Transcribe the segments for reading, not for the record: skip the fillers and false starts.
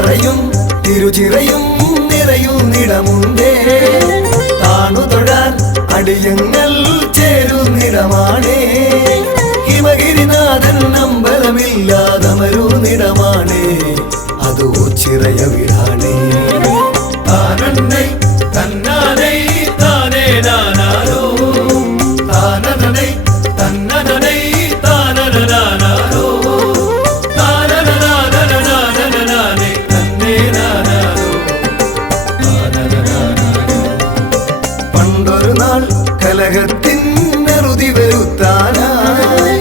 അത്തറയും തിരുചിറയും നിറയുന്നിടമുണ്ടേ. താണു തൊഴാൻ അടിയങ്ങൾ ചേരുന്നിടമാണേ. ഹിമഗിരിനാഥൻ അമ്പലമില്ലാതമരുന്നിടമാണേ. അത് ഓച്ചിറയ വീടാണേ. താനന്നൈ തന്നാനൈ താനേ നാനാരോ താനനൈ തന്നനൈ താനനാനാരോ താനനാനനാനനാനേ തന്നേ നാനാരോ താനനാനാരോ. പണ്ടൊരു നാൾ കലഹത്തിൻ നെറുതി വരുത്താനായി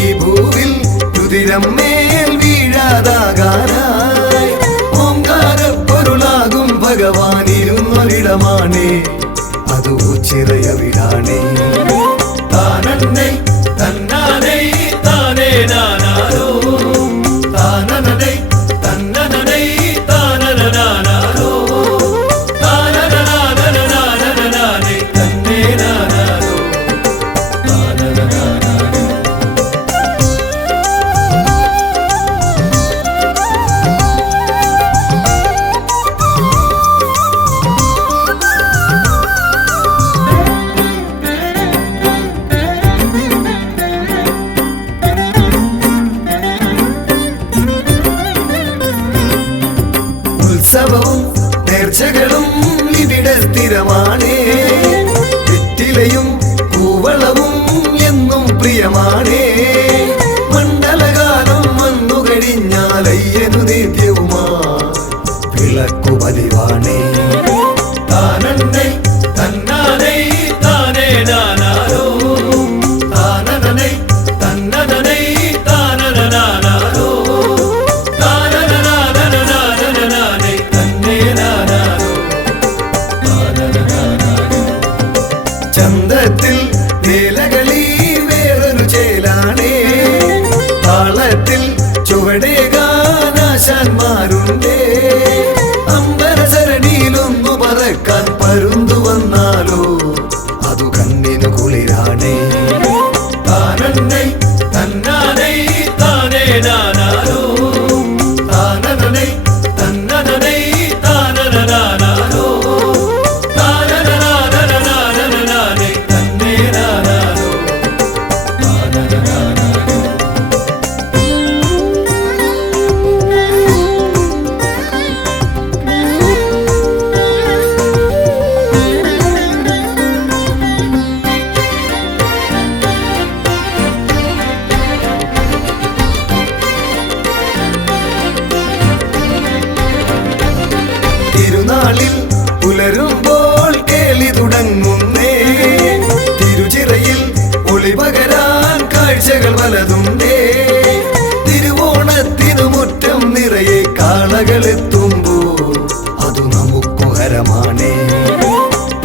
ഈ ഭൂവിൽ രുതിരം മേൽ വീഴാതാകാനായി ഓംകാരപ്പൊരുളാകും ഭഗവാനിരുന്നൊരിടമാണേ. അത് ഓച്ചിറയ വീടാണേ. താനന്നൈ തന്നാനൈ താനേ നാനാരോ താനനൈ തന്നനൈ താനനാനാരോ താനനാനനാനനാനേ തന്നേ നാനാരോ താനനാനാരോ. ഉത്സവവും നേർച്ചകളും ഇവിടെ സ്ഥിരമാണേ. വെറ്റിലയും കൂവളവും എന്നും പ്രിയമാണേ. മണ്ഡലകാലം വന്നു കഴിഞ്ഞാലയ്യനു നിത്യവുമാ വിളക്കു പതിവാണേ. താനന്നൈ തന്നാനൈ താനേ നാനാരോ താനനൈ തന്നനൈ താനനാനാരോ താനനാനനാനനാനേ തന്നേ നാനാരോ താനനാനാരോ. ചന്തത്തിൽ വേലകളി വേറൊരു ചേലാണേ. താളത്തിൽ ചുവടേകാനാശാന്മാരുണ്ടേ. അമ്പരസരണിയിലൊന്നു പറക്കാൻ പരുന്തു വന്നാലോ അതു കണ്ണിനു കുളിരാണേ. താനന്നൈ തന്നാനൈ താനേ നാനാരോ താനനൈ തന്നനൈ താനനാനാരോ താനനാനനാനനാനേ തന്നേ നാനാരോ താനനാനാരോ. തിരുനാളിൽ പുലരുമ്പോൾ കേളി തുടങ്ങുന്നേ. തിരുചിറയിൽ ഒളിപകരാൻ കാഴ്ചകൾ പലതുണ്ടേ. തിരുവോണത്തിനു മുറ്റം നിറയെ കാളകളെത്തുമ്പോൾ അതു നമുക്കു ഹരമാണേ.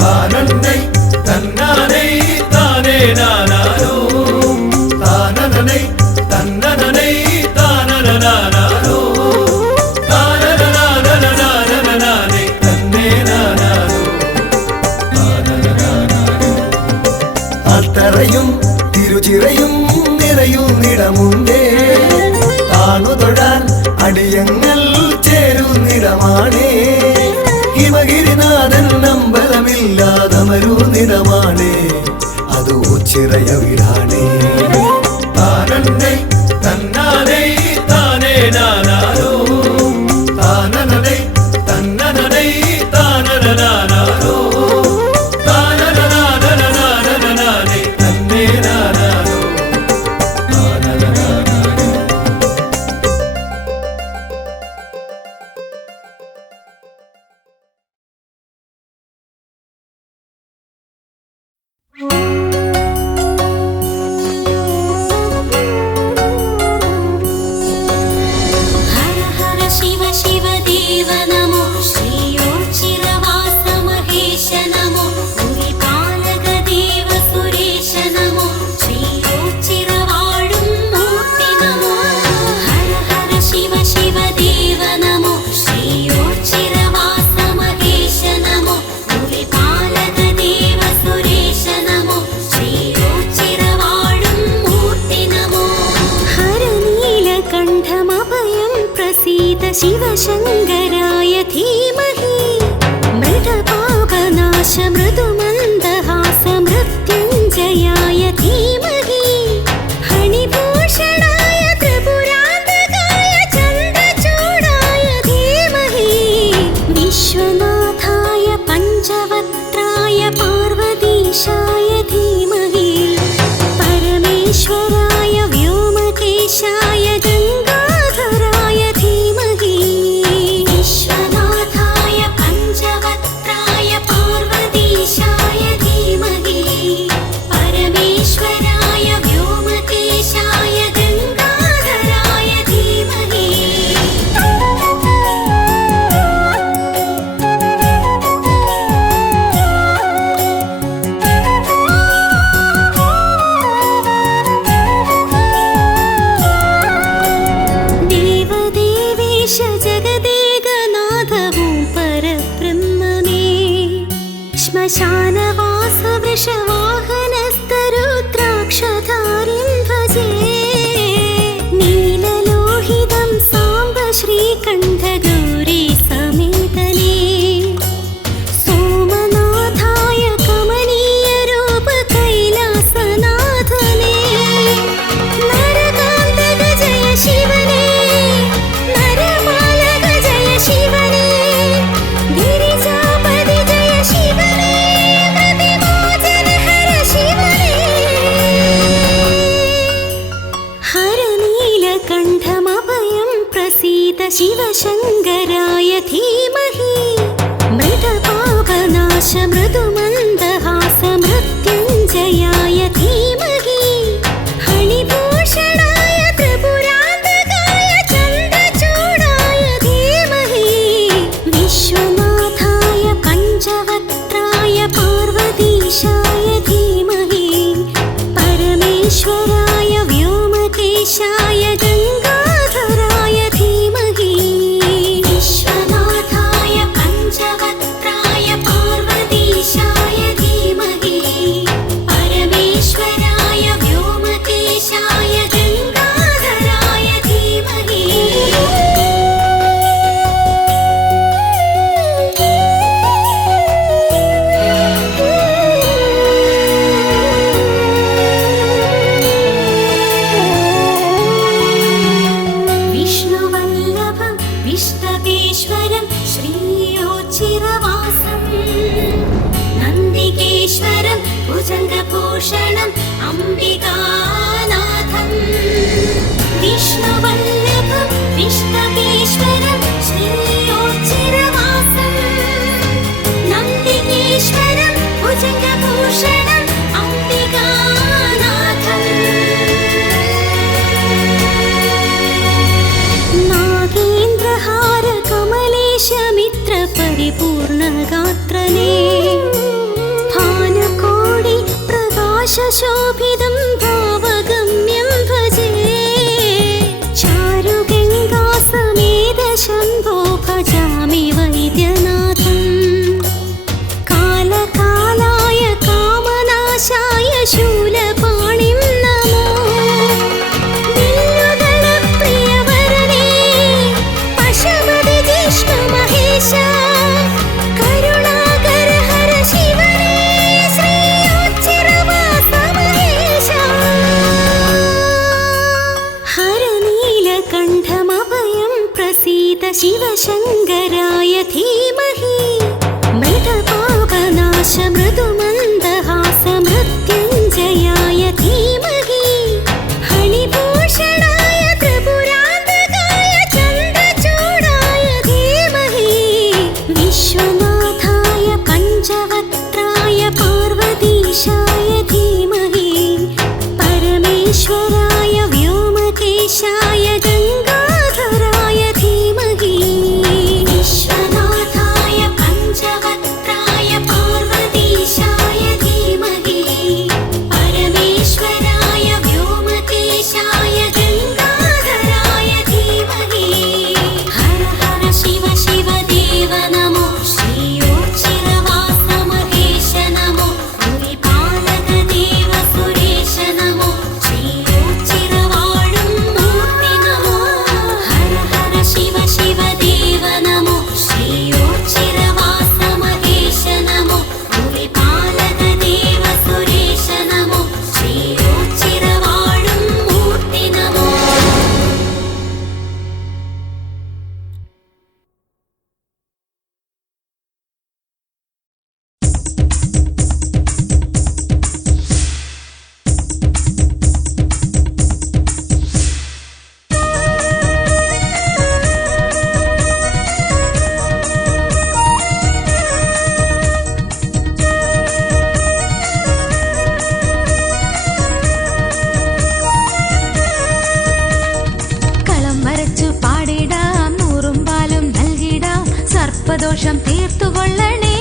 താനന്നൈ തന്നാനൈ താനേ നാനാരോ താനനൈ തന്നനൈ താനനാനാരോ താനനാനനാനനാനേ തന്നേ നാനാരോ താനനാനാരോ. അത്തറയും തിരുചിറയും നിറയുന്നിടമുണ്ടേ. താണു തൊഴാൻ അടിയങ്ങൾ ചേരുന്നിടമാണേ. ഹിമഗിരിനാഥൻ അമ്പലമില്ലാതമരുന്നിടമാണേ. അത് ഓച്ചിറയ വീടാണേ. താനന്നൈ തന്നാനൈ താനേ നാനാരോ താനനൈ തന്നനൈ താനനാനാരോ താനനാനനാനനാനേ തന്നേ നാനാരോ താനനാനാരോ. शिवशङ्कर मृत्युञ्जयाय धीमहि फणिभूषणाय त्रिपुरान्तकाय चन्द्रचूडाय धीमहि विश्वनाथाय पञ्चवक्त्राय पार्वतीशाय धीमहि परमेश्वराय व्योमकेशाय गङ्गाधराय धीमहि विश्वनाथाय पञ्चवक्त्राय पार्वतीशाय धीमहि परमेश्वराय व्योमकेशाय गङ्गाधराय धीमहि देवदेवेश जगदेकनाथवो परब्रह्ममे श्मशानवास वृषवाहनस्तरुद्राक्षधारिं भजे नीललोहितं साम्ब श्रीकण्ठगौरी समेतने सोमनाथाय कमनीयरूप कैलासनाथने नरकान्तक जय शिवने नरपालक जय शिवने गिरिजापति जय शिवने प्रतिमोचनहर शिवने हर नीलकण्ठमभयं प्रसीद शिवशङ्कराय धीमहि मृतपापनाश मृदुमन्दहास मृत्युञ्जयाय धीमहि फणिभूषणाय त्रिपुरान्तकाय चन्द्रचूडाय धीमहि विश्वनाथाय पञ्चवक्त्राय पार्वतीशाय धीमहि परमेश्वराय व्योमकेशाय गङ्गाधराय धीमहि विश्वनाथाय पञ्चवक्त्राय पार्वतीशाय धीमहि परमेश्वराय व्योमकेशाय गङ्गाधराय धीमहि विष्णुवल्लभं विष्णवेश्वरं श्रीयोच्चिरवासं नन्दिकेश्वरं भुजङ्गभूषणम् अम्बिकानाथं विष्णुवल्लभं विष्णवेश्वरं श्रीयोच्चिरवासं नन्दिकेश्वरं भुजङ्गभूषणम् अम्बिकानाथम् नागेन्द्रहार कमलेश मित्र परिपूर्णगात्रने भानुकोटि प्रकाशशोभितं भावगम्यं भजे चारुगङ्गा समेत शम्भो भजामि वैद्यनाथं कालकालाय कामनाशाय शूलपाणिं नमो बिल्लुदलप्रियवरणे पशुपति जिष्णुमहेश करुणाकर हर शिवने श्रीयोच्चिरवास महेश हर नीलकण्ठमभयं प्रसीद शिवशङ्कराय धीमहि मृतपापनाश मृदुमन्दहास मृत्युञ्जयाय धीमहि फणिभूषणाय त्रिपुरान्तकाय चन्द्रचूडाय धीमहि विश्वनाथाय पञ्चवक्त्राय पार्वतीशाय धीमहि परमेश्वराय व्योमकेशाय गङ्गाधराय धीमहि സർപ്പദോഷം തീർത്തുകൊള്ളണേ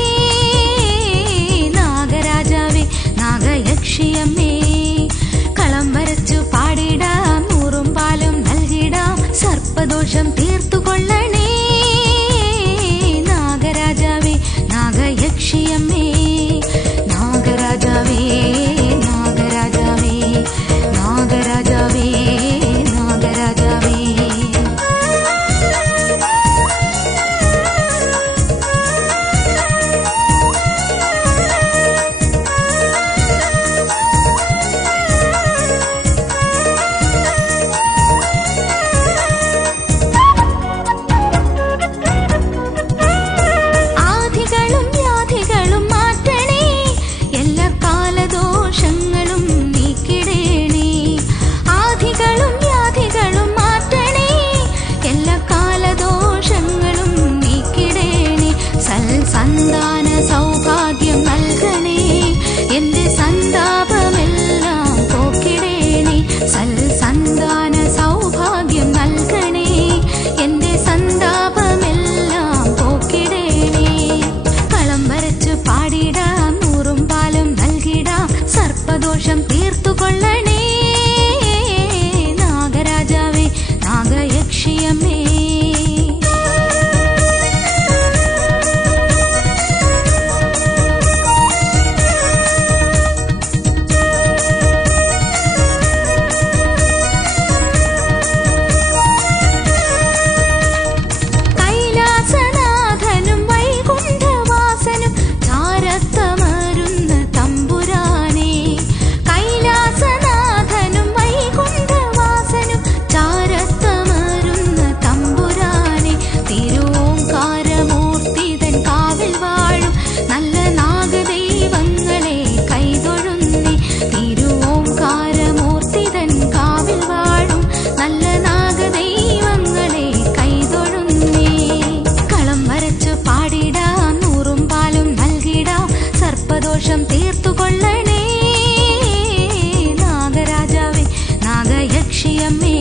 നാഗരാജാവേ നാഗയക്ഷിയമ്മേ. കളം വരച്ചു പാടിടാം നൂറും പാലും നൽകിടാം സർപ്പദോഷം തീർത്തുകൊള്ളണേ നാഗരാജാവേ നാഗയക്ഷിയമ്മേ. നാഗരാജാവേ നാഗരാജാവേ നാഗരാജാവേ നാഗരാജാവേ. ആധികളും വ്യാധികളും മാറ്റണേ എല്ലാ കാലദോഷങ്ങളും നീക്കിടേണേ. ആധികളും വ്യാധികളും മാറ്റണേ എല്ലാ കാലദോഷങ്ങളും നീക്കിടേണേ. സൽസന്താന സൗഭാഗ്യം നൽകണേ എന്റെ സന്താപമെല്ലാം പോക്കിടേണേ. സൽസന്താന സൗഭാഗ്യം നൽകണേ എന്റെ സന്താപമെല്ലാം പോക്കിടേണേ. കളം വരച്ചു പാടിടാം നൂറും പാലും നൽകിടാം സർപ്പദോഷം തീർത്തുകൊള്ളണേ നാഗരാജാവേ നാഗയക്ഷിയമ്മേ. കൈലാസനാഥനും വൈകുണ്ഠവാസനും ചാരത്തമരുന്ന തമ്പുരാനേ. കൈലാസനാഥനും വൈകുണ്ഠവാസനും ചാരത്തമരുന്ന തമ്പുരാനേ. തിരുഓംകാരമൂർത്തിതൻ കാവിൽ വാഴും നല്ല നാഗദൈവങ്ങളെ കൈതൊഴുന്നേ. തിരുഓംകാരമൂർത്തിതൻ കാവിൽ വാഴും നല്ല നാഗദൈവങ്ങളെ കൈതൊഴുന്നേ. കളം വരച്ചു പാടിടാം നൂറും പാലും നൽകിടാം സർപ്പദോഷം തീർത്തുകൊള്ളണേ നാഗരാജാവേ നാഗയക്ഷിയമ്മേ.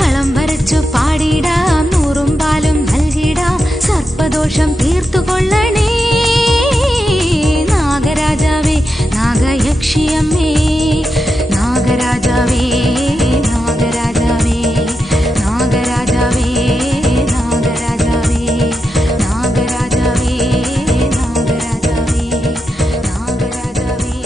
കളം വരച്ചു പാടിടാം നൂറും പാലും നൽകിടാം സർപ്പദോഷം തീർത്തുകൊള്ളണേ നാഗരാജാവേ നാഗയക്ഷിയമ്മേ. നാഗരാജാവേ നാഗരാജാവേ നാഗരാജാവേ നാഗരാജാവേ നാഗരാജാവേ നാഗരാജാവേ നാഗരാജാവേ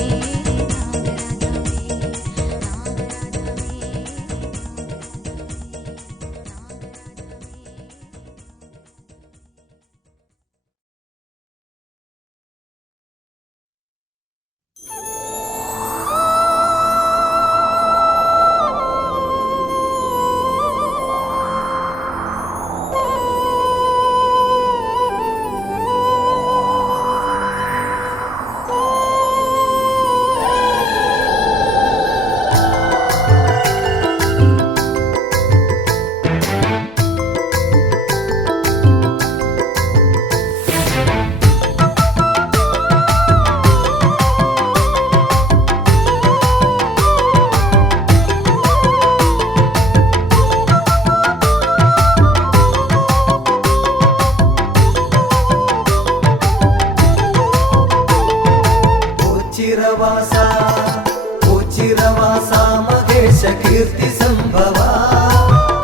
ചിരവാസ മഹേശ കീർത്തി സംഭവ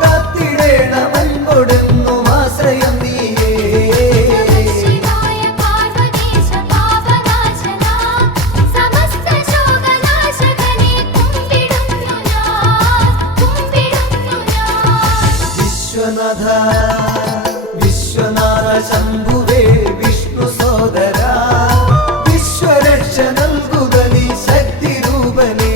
കാത്തിടേണമെൻപൊടുന്നും ആശ്രയം നീയേ. വിശ്വനാഥ വിശ്വനാഥ ശംഭുവേ വിഷ്ണു സോദര വിശ്വരക്ഷ നൽകുക നീ ശക്തി രൂപനേ.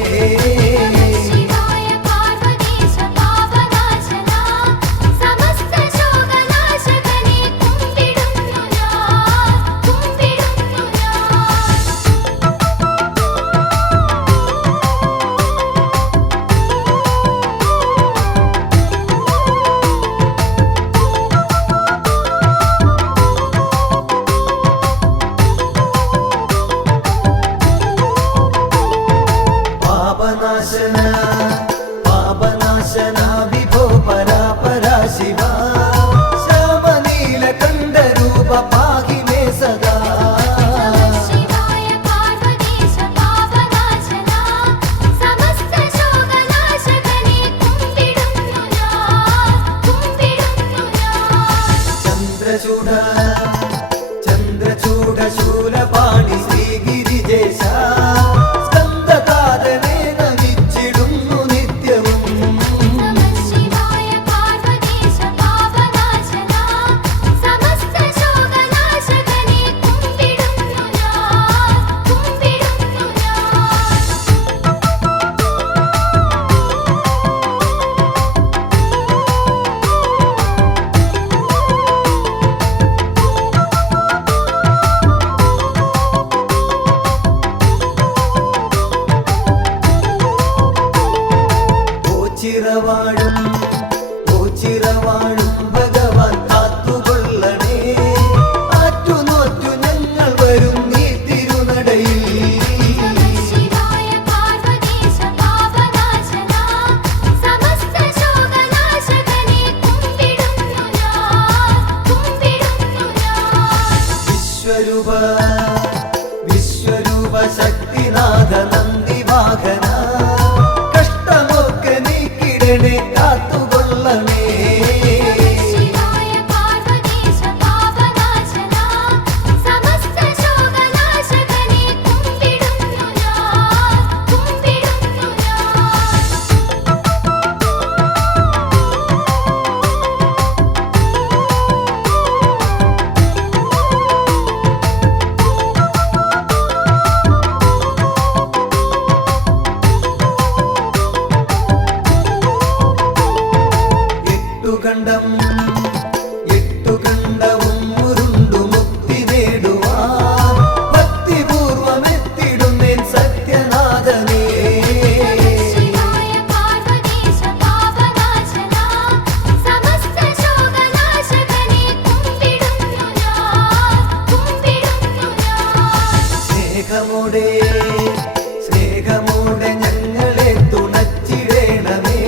പൂച്ചിറവാഴും പൂച്ചിറവാഴും ഭഗവാൻ കാത്തുകൊള്ളണേ. ആറ്റുനോറ്റു ഞങ്ങൾ വരും നീ തിരുനടയിൽ. ശിവായ പാർവതീശ പാപനാശന സമസ്ത ശോകനാശകനെ കുമ്പിടുന്നു ഞാൻ. വിശ്വരൂപ വിശ്വരൂപ ശക്തിനാഥ നന്ദിവാഹന കഷ്ടമൊക്കെ നീക്കിടണേ കാത്തുകൊള്ളണേ. ശിവായ പാർവതീശ പാപനാശന സമസ്ത ശോകനാശകനെ കുമ്പിടുന്നു ഞാൻ. എട്ടുകണ്ടവും ഉരുണ്ടു മുക്തി നേടുവാൻ ഭക്തിപൂർവമെത്തിടുന്നേൻ സത്യനാഥനേ. ശിവായ പാർവതീശ പാപനാശന സമസ്ത ശോകനാശകനെ കുമ്പിടുന്നു ഞാൻ. സ്നേഹമോടെ സ്നേഹമോടെ ഞങ്ങളെ തുണച്ചിടേണമേ.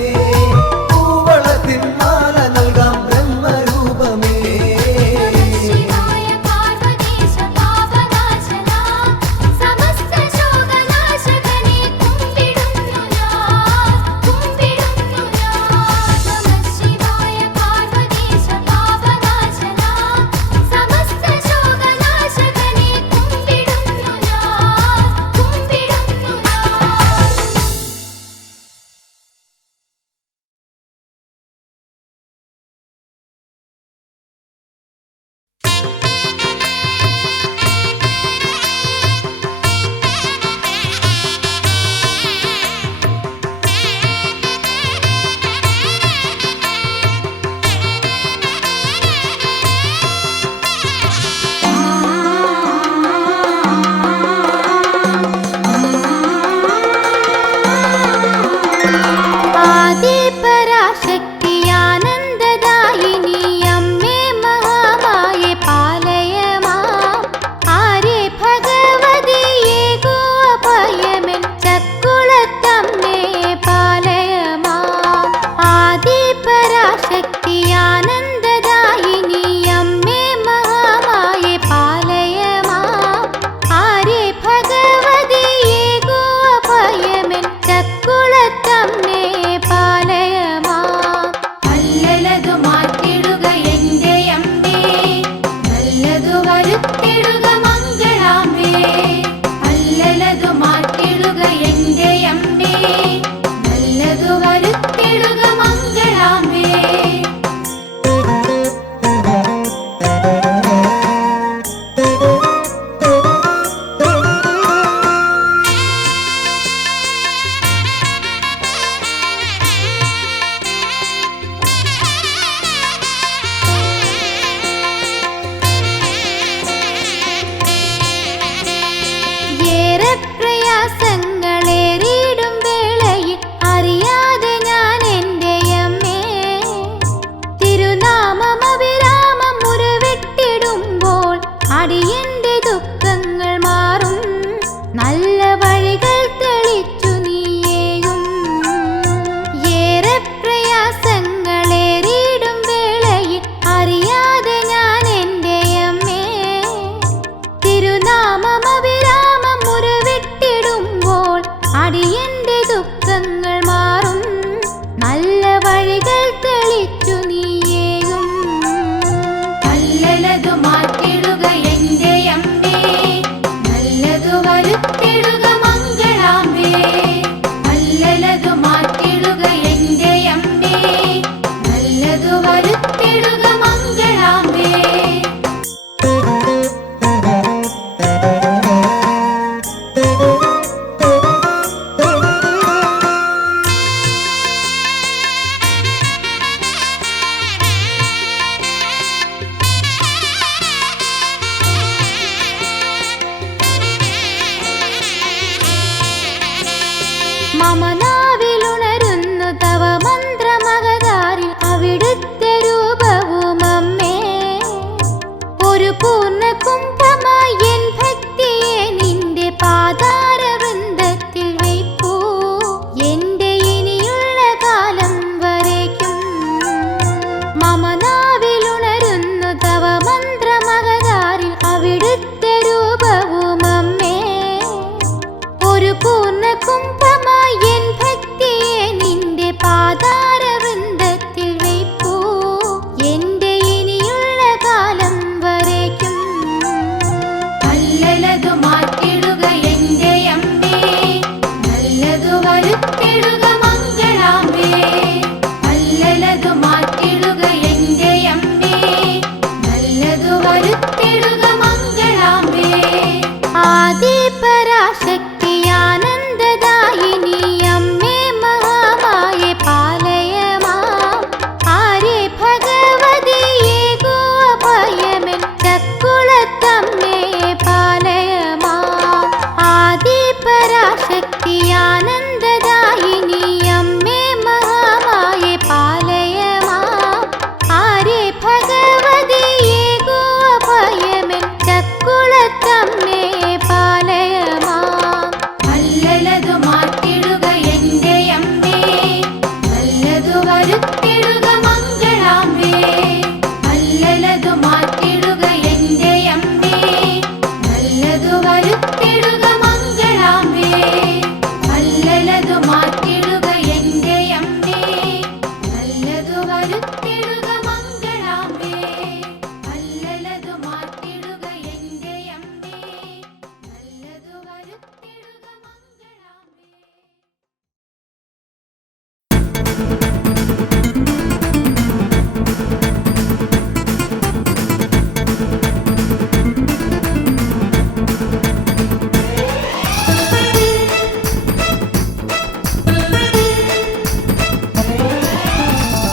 പൂവളത്തിൻ മാല നൽകാം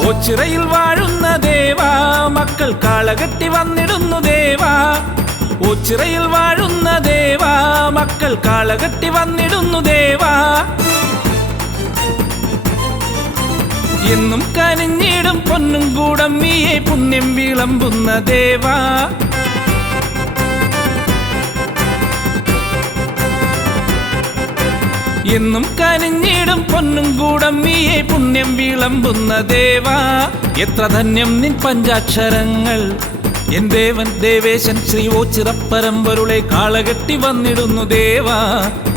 ഓച്ചിറയിൽ വാഴുന്ന ദേവാ മക്കൾ കാളകെട്ടി വന്നിടുന്നു ദേവാ ഓച്ചിറയിൽ വാഴുന്ന ദേവാ മക്കൾ കാളകെട്ടി വന്നിടുന്നു ദേവാ എന്നും കനിഞ്ഞിടും പൊന്നും കൂടം നീയെ പുണ്യം വിളമ്പുന്ന ദേവാ എന്നും കനിഞ്ഞിടും പൊന്നും കൂടം നീയെ പുണ്യം വിളമ്പുന്ന ദേവാ എത്ര ധന്യം നിൻ പഞ്ചാക്ഷരങ്ങൾ എൻ ദേവൻ ദേവേശൻ ശ്രീ ഓച്ചിറപ്പരമ്പൊരുളെ കാളകെട്ടി വന്നിടുന്നു ദേവാ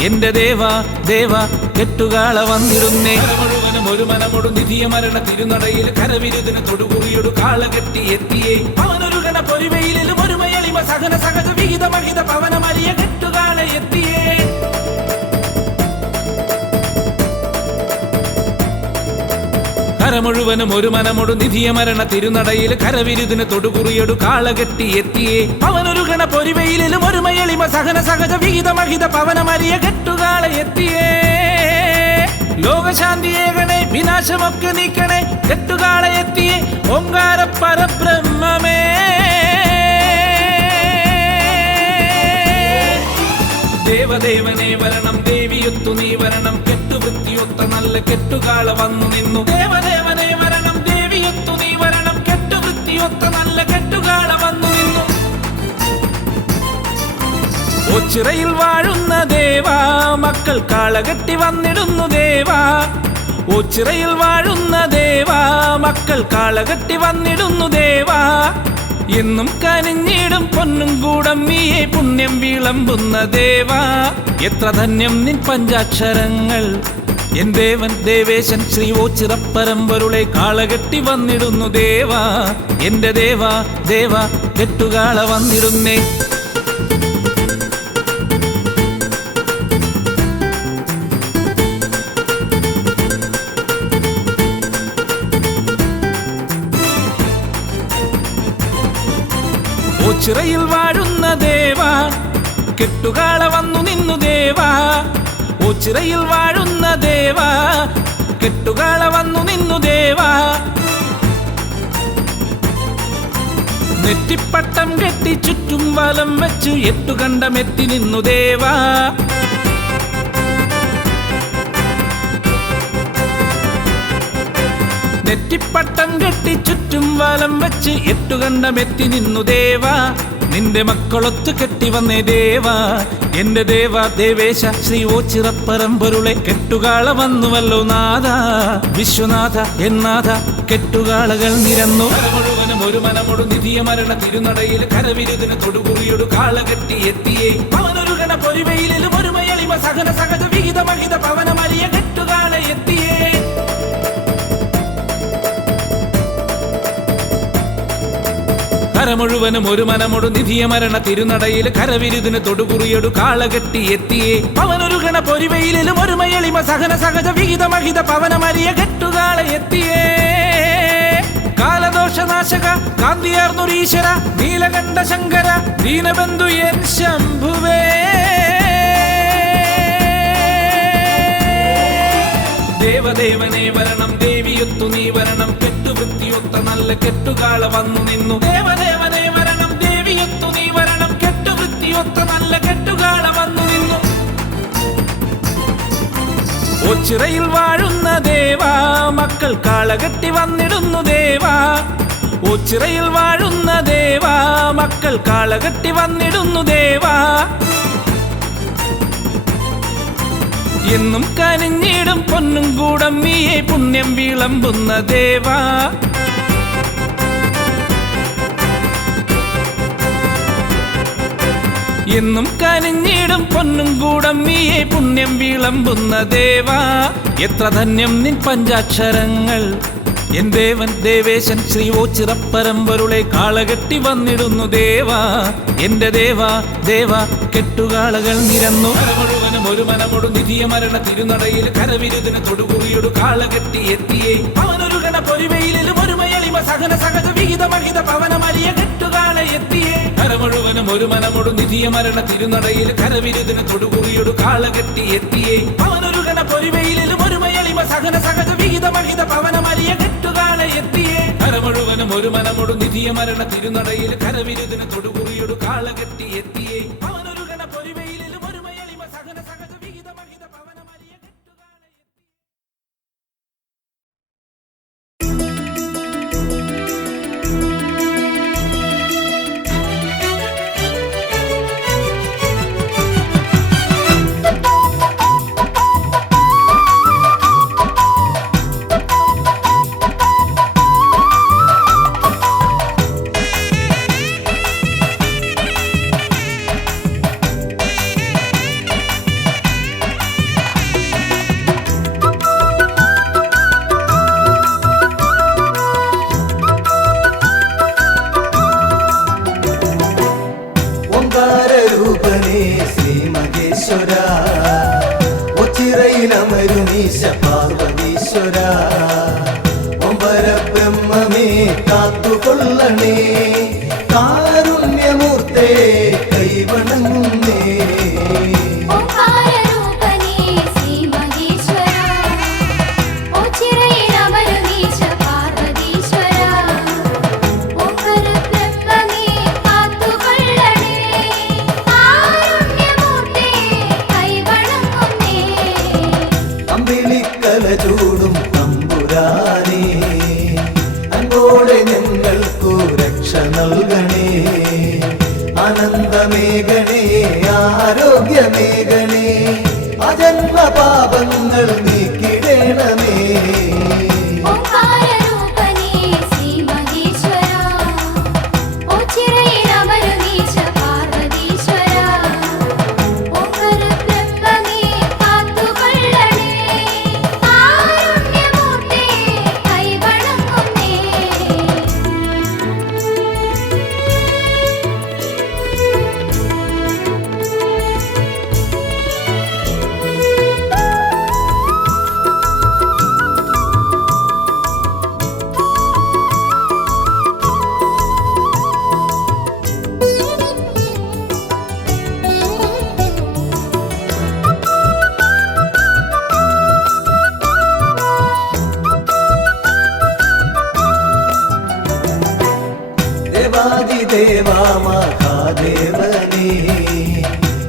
എന്റെ ദേവാ ദേവാ കെട്ടുകാള വന്നിടുന്നേ മുഴുവനും ഒരു മനമൊടു നിധിയ മരണ തിരുനടയിൽ കരവിരുതിന് തൊടുകുറിയൊടു കാളകെട്ടി എത്തിയേ അവനൊരു ഗണ പൊരിവയിലും ഒരു മയളിമ സഹന സഹജ വിഹിത മഹിത പവനമരിയ കെട്ടുകാള എത്തിയേ മുഴുവനും ഒരു മനമൊടു നിധിയ മരണ തിരുനടയിൽ കരവിരുതിന് തൊടുകുറിയൊടു കാളകെട്ടി എത്തിയേ അവനൊരു ഗണ പൊരിവയിലും ഒരു മയളിമ സഹന സഹജ വിഹിത മഹിത പവനമരിയ കെട്ടുകാള എത്തിയേ ലോകശാന്തിയേകണേ വിനാശമൊക്കെ നീക്കണേ കെട്ടുകാള എത്തിയേ ഓങ്കാര പരബ്രഹ്മമേ ദേവദേവനെ വരണം ദേവിയൊത്തു നീ വരണം കെട്ടുവൃത്തിയൊത്ത നല്ല കെട്ടുകാള വന്നു നിന്നു ദേവദേവനെ വരണം ദേവിയൊത്തു നീ വരണം കെട്ടുവൃത്തിയൊത്ത നല്ല കെട്ടുകാള വന്നു നിന്നു ഓച്ചിറയിൽ വാഴുന്ന ദേവാ മക്കൾ കാളകെട്ടി വന്നിടുന്നു ദേവാ ഓച്ചിറയിൽ വാഴുന്ന ദേവാ മക്കൾ കാളകെട്ടി വന്നിടുന്നു ദേവാ എന്നും കനിഞ്ഞിടും പൊന്നും കൂടം നീയെ പുണ്യം വിളമ്പുന്ന ദേവാ എത്ര ധന്യം നിൻ പഞ്ചാക്ഷരങ്ങൾ എൻ ദേവൻ ദേവേശൻ ശ്രീ ഓച്ചിറപ്പരമ്പൊരുളെ കാളകെട്ടി വന്നിടുന്നു ദേവാ എന്റെ ദേവാ ദേവാ കെട്ടുകാള വന്നിടുന്നേ ഓച്ചിറയിൽ വാഴുന്ന ദേവാ കെട്ടുകാള വന്നു നിന്നു ദേവാ ഓച്ചിറയിൽ വാഴുന്ന ദേവാ കെട്ടുകാള വന്നു നിന്നു ദേവാ നെറ്റിപ്പട്ടം കെട്ടി ചുറ്റും വലം വെച്ചു എട്ടുകണ്ടമെത്തി നിന്നു ദേവാ നെറ്റിപ്പട്ടം കെട്ടി ചുറ്റും വലം വെച്ച് എട്ടുകണ്ടമെത്തി നിന്നു ദേവാ നിന്റെ മക്കളൊത്തു കെട്ടി വന്നേ ദേവാ എന്റെ ദേവാ ദേവേശ ശ്രീ ഓച്ചിറപ്പരമ്പൊരുളെ കെട്ടുകാള വന്നുവല്ലോ നാഥ വിശ്വനാഥ എന്നാഥ കെട്ടുകാളകൾ നിരന്നു മുഴുവനും ഒരു മനമൊടു നിധിയ മരണ തിരുനടയിൽ കരവിരുതിന് തൊടുകുറിയൊടു കാളകെട്ടി എത്തിയേ അവനൊരു ഗണ പൊരിവയിലും ഒരു മയളിമ സഹന സഹജ വിഹിത മഹിത പവനമരിയ കെട്ടുകാള എത്തിയേ മുഴുവനും ഒരു മനമൊടു നിധിയ മരണ തിരുനടയിൽ കരവിരുതിന് തൊടുകുറിയൊടു കാളകെട്ടി എത്തിയേ അവനൊരു ഗണ പൊരിവയിലും ഒരു മയളിമ സഹന സഹജ വിഹിത മഹിത പവനമരിയ കെട്ടുകാള എത്തിയേ കാലദോഷനാശക കാന്തിയാർന്നുരീശ്വര നീലകണ്ഠ ശങ്കര ദീനബന്ധു എൻ ശംഭുവേ ദേവദേവനെ വരണം ദേവിയൊത്തു നീ വരണം കെട്ടുവൃത്തിയൊത്ത നല്ല കെട്ടുകാള വന്നു നിന്നു ദേവദേവനെ വരണം ദേവിയൊത്തു നീ വരണം കെട്ടുവൃത്തിയൊത്ത നല്ല കെട്ടുകാള വന്നു നിന്നു ഓച്ചിറയിൽ വാഴുന്ന ദേവാ മക്കൾ കാളകെട്ടി വന്നിടുന്നു ദേവാ ഓച്ചിറയിൽ വാഴുന്ന ദേവാ മക്കൾ കാളകെട്ടി വന്നിടുന്നു ദേവാ എന്നും കനിഞ്ഞിടും പൊന്നും കൂടം നീയെ പുണ്യം വിളമ്പുന്ന ദേവാ എന്നും കനിഞ്ഞിടും പൊന്നും കൂടം നീയെ പുണ്യം വിളമ്പുന്ന ദേവാ എത്ര ധന്യം നിൻ പഞ്ചാക്ഷരങ്ങൾ എൻ ദേവൻ ദേവേശൻ ശ്രീ ഓച്ചിറപ്പരമ്പൊരുളെ കാളകെട്ടി വന്നിടുന്നു ദേവാ എന്റെ ദേവാ ദേവാ കെട്ടുകാളകൾ നിരന്നു മുഴുവനും ഒരു മനമൊടു നിധിയ മരണ തിരുനടയിൽ കരവിരുതിന് തൊടുകുറിയൊടു കാളകെട്ടി എത്തിയേ അവനൊരു ഗണ പൊരിവയിലും ഒരു മയളിമ സഹന സഹജ വിഹിത മഹിത പവനമരിയ കെട്ടുകാള എത്തിയേ മുഴുവനും ഒരു മനമൊടു നിധിയ മരണ തിരുനടയിൽ കരവിരുതിന് തൊടുകുറിയൊടു കാളകെട്ടി എത്തിയേ അവനൊരു ഗണ പൊരിവയിലും ഒരു മയളിമ സഹന സഹജ വിഹിത മഹിത പവനമരിയ കെട്ടുകാള എത്തിയേ ജനം ഒരു മനമൊടു നിധിയ മരണ തിരുനടയിൽ കരവിരുദിന് തൊടുകുറിയൊടു കാളകെട്ടി എത്തിയേ അവനൊരു ഗണ പൊരിവയിലും ഒരു മയളിമ സഹന സഹജ വിഹിത മഹിത പവനമരിയ കെട്ടുകാണ ഓംകാരരൂപനേ ശ്രീ മഹേശ്വര ഒച്ചിറയിലമരുമീശ പാർവതീശ്വര ഓംപരബ്രഹ്മമേ കാത്തുകൊള്ളണേ കാരുണ്യമൂർത്തേ കൈവണങ്ങുന്നേ ഓംകാരരൂപനേ ശ്രീ മഹേശ്വര ഒച്ചിറയിലമരുമീശ പാർവതീശ്വര ഓംപരബ്രഹ്മമേ കാത്തുകൊള്ളണേ കാരുണ്യമൂർത്തേ കൈവണങ്ങുന്നേ അമ്പിളിക്കല ചൂടും തമ്പുരാനേ അൻപോടെ ഞങ്ങൾക്കു രക്ഷ നൽകണേ ആനന്ദമേഘണേ ആരോഗ്യമേഘണേ അജന്മ പാപങ്ങൾ നീക്കിടണമേ ഓംകാരരൂപനേ ശ്രീ മഹേശ്വര ഒച്ചിറയിലമരുമീശ പാർവതീശ്വര ഓംപരബ്രഹ്മമേ കാത്തുകൊള്ളണേ കാരുണ്യമൂർത്തേ കൈവണങ്ങുന്നേ ദേവാദിദേവാ മഹാദേവനേ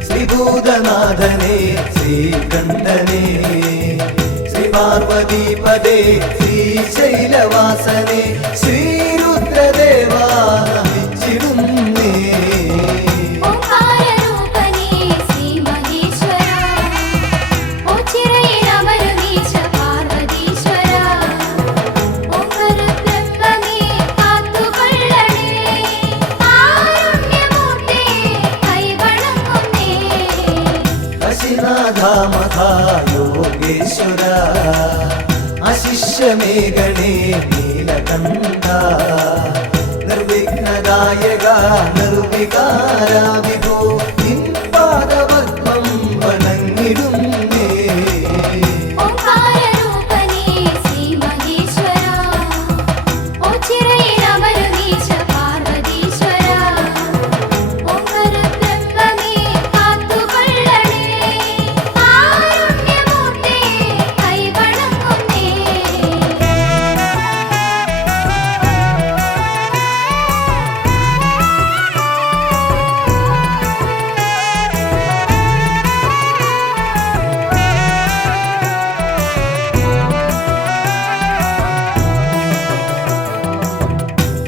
ശ്രീഭൂതനാഥനേ ശ്രീകണ്ഠനേ ശ്രീ പാർവതീപദേ ശ്രീശൈലവാസനേ ശ്രീരുദ്രദേവാ നമിച്ചിടുന്നേ ഓംകാരരൂപനേ ശ്രീ മഹേശ്വര ഒച്ചിറയിലമരുമീശ പാർവതീശ്വര ഓംപരബ്രഹ്മമേ കാത്തുകൊള്ളണേ കാരുണ്യമൂർത്തേ കൈവണങ്ങുന്നേ കാശിനാഥ മഹായോഗേശ്വര അശിഷ്യമേഘണേ നീലകണ്ഠ നിർവിഘ്നദായക നിർവികാര വിഭോ നിൻ പാദപത്മം വണങ്ങിടുന്നേ ഓംകാരരൂപനേ ശ്രീ മഹേശ്വര ഒച്ചിറയിലമരുമീശ പാർവതീശ്വര ഓംപരബ്രഹ്മമേ കാത്തുകൊള്ളണേ കാരുണ്യമൂർത്തേ കൈവണങ്ങുന്നേ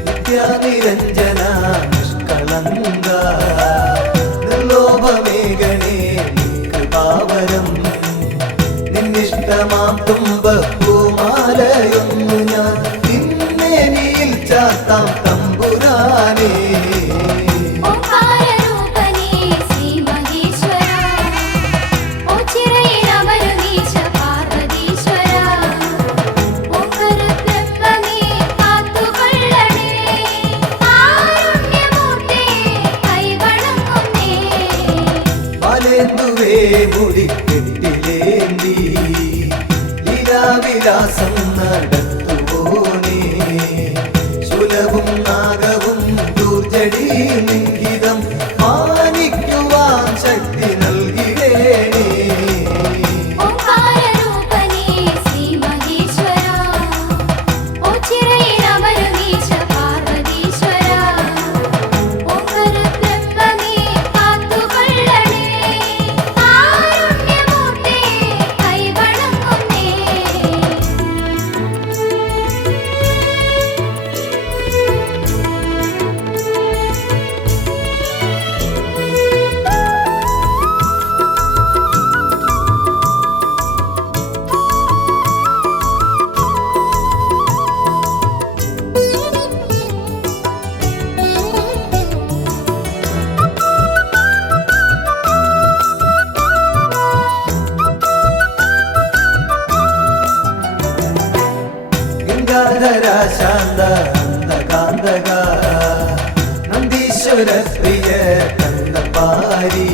നിത്യാനിരഞ്ജന നിഷ്കളങ്ക നിർലോഭമേഘണേ കൃപാവരം നിന്നിഷ്ടമാം തുമ്പപ്പൂമാലയൊന്നു ഞാൻ നിന്നേനിയിൽ ചാത്താം തമ്പുരാനേ ഓംകാരരൂപനേ ശ്രീ മഹേശ്വര ഒച്ചിറയിലമരുമീശ പാർവതീശ്വര ഓംപരബ്രഹ്മമേ കാത്തുകൊള്ളണേ കാരുണ്യമൂർത്തേ കൈവണങ്ങുന്നേ പാലേന്തുവേ മുടിക്കെട്ടിലേന്തി ലീലാവിലാസം നടത്തുപോനേ ശുലവും ഗംഗാധര ശാന്ത അന്തകാന്തക നന്ദീശ്വര പ്രിയ കണ്ടപാരി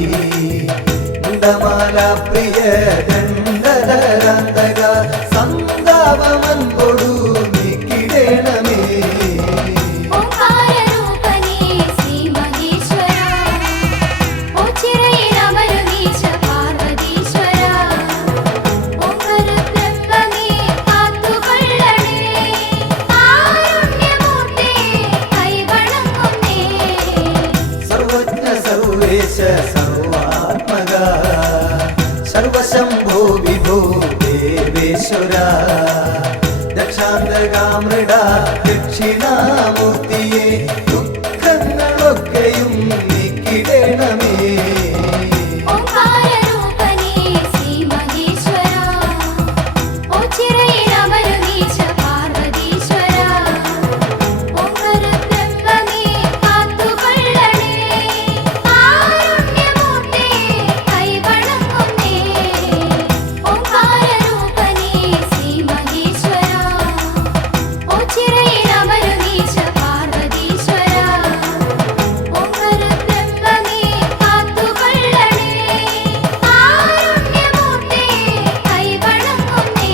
മുണ്ടമാല പ്രിയ ദണ്ഡധരാന്തക സന്താപമൻ കൊടു നീക്കിടേണമേ ഓംകാരരൂപനേ ശ്രീ മഹേശ്വര ഓച്ചിറയിലമരുവീശ പാർവതീശ്വര ഓംകാരബ്രഹ്മമേ കാത്തുകൊള്ളണേ കാരുണ്യമൂർത്തേ കൈവണങ്ങുന്നേ സർവജ്ഞ സർവേശ സർവാത്മക സർവശംഭോ വിഭോ ദേവേശ്വര ദക്ഷാന്തകാമൃഡ ദക്ഷിണാമൂർത്തിയെ ദുഃഖങ്ങളൊക്കെയും നീക്കിടേണമേ ഓംകാരരൂപനേ ശ്രീ മഹേശ്വര ഓച്ചിറയിലമരുവീശ പാർവതീശ്വര ഓംകാരബ്രഹ്മമേ കാത്തുകൊള്ളണേ കാരുണ്യമൂർത്തേ കൈവണങ്ങുന്നേ ഓംകാരരൂപനേ ശ്രീ മഹേശ്വര ഓച്ചിറയിലമരുവീശ പാർവതീശ്വര ഓംകാരബ്രഹ്മമേ കാത്തുകൊള്ളണേ കാരുണ്യമൂർത്തേ കൈവണങ്ങുന്നേ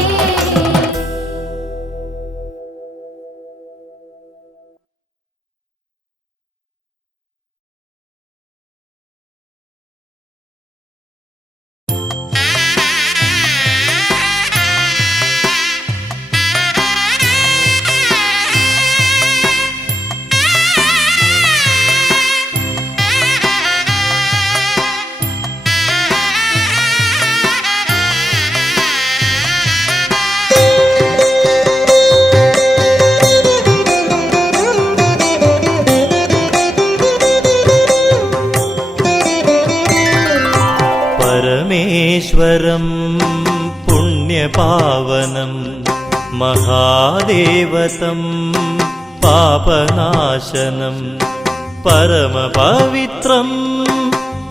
परमेश्वरं पुण्यपावनं महादेवतं पापनाशनं परमपवित्रं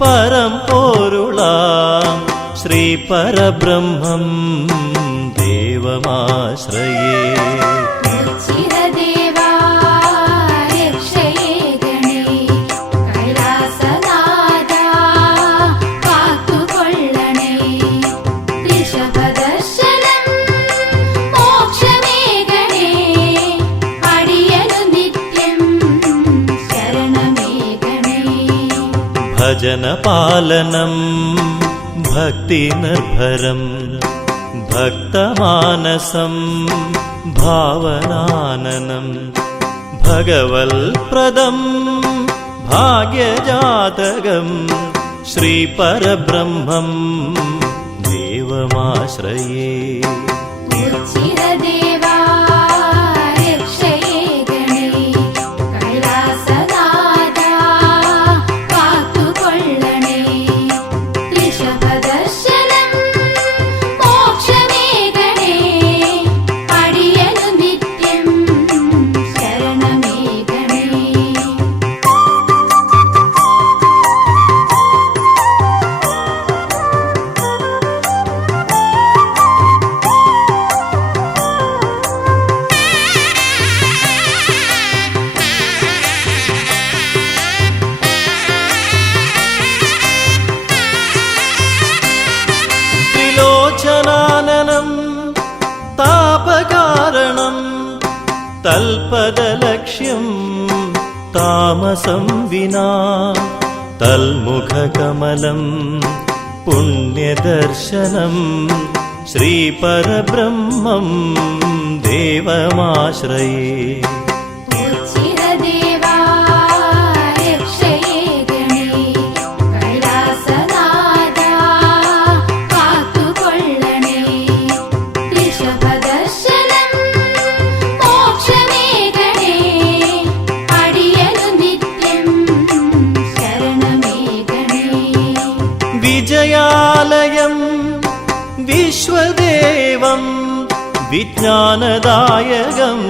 परं पोरुळां श्रीपरब्रह्मं देवमाश्रये ചിരദേവാ രക്ഷയേ ഗണേ കൈലാസനാഥാ കാത്തുകൊള്ളണേ ഋഷഭദർശനം മോക്ഷമേ ഗണേ അടിയനു നിത്യം ശരണമേ ഗണേ भजनपालनं भक्तिनिर्भरं भक्तमानसं भावनाननं भगवल्प्रदं भाग्यजातकं श्रीपरब्रह्मं देवमाश्रये ചിരദേവാ രക്ഷയേ ഗണേ കൈലാസനാഥാ കാത്തുകൊള്ളണേ ഋഷഭദർശനം മോക്ഷമേ ഗണേ അടിയനു നിത്യം ശരണമേ ഗണേ त्रिलोचनाननं तापकारणं तल्पदलक्ष्यं तामसं विना तल्मुखकमलं पुण्यदर्शनं श्रीपरब्रह्मं देवमाश्रये ചിരദേവാ രക്ഷയേ ഗണേ കൈലാസനാഥാ കാത്തുകൊള്ളണേ ഋഷഭദർശനം മോക്ഷമേ ഗണേ അടിയനു നിത്യം ശരണമേ ഗണേ विजयालयं विश्वदेवं विज्ञानदायकं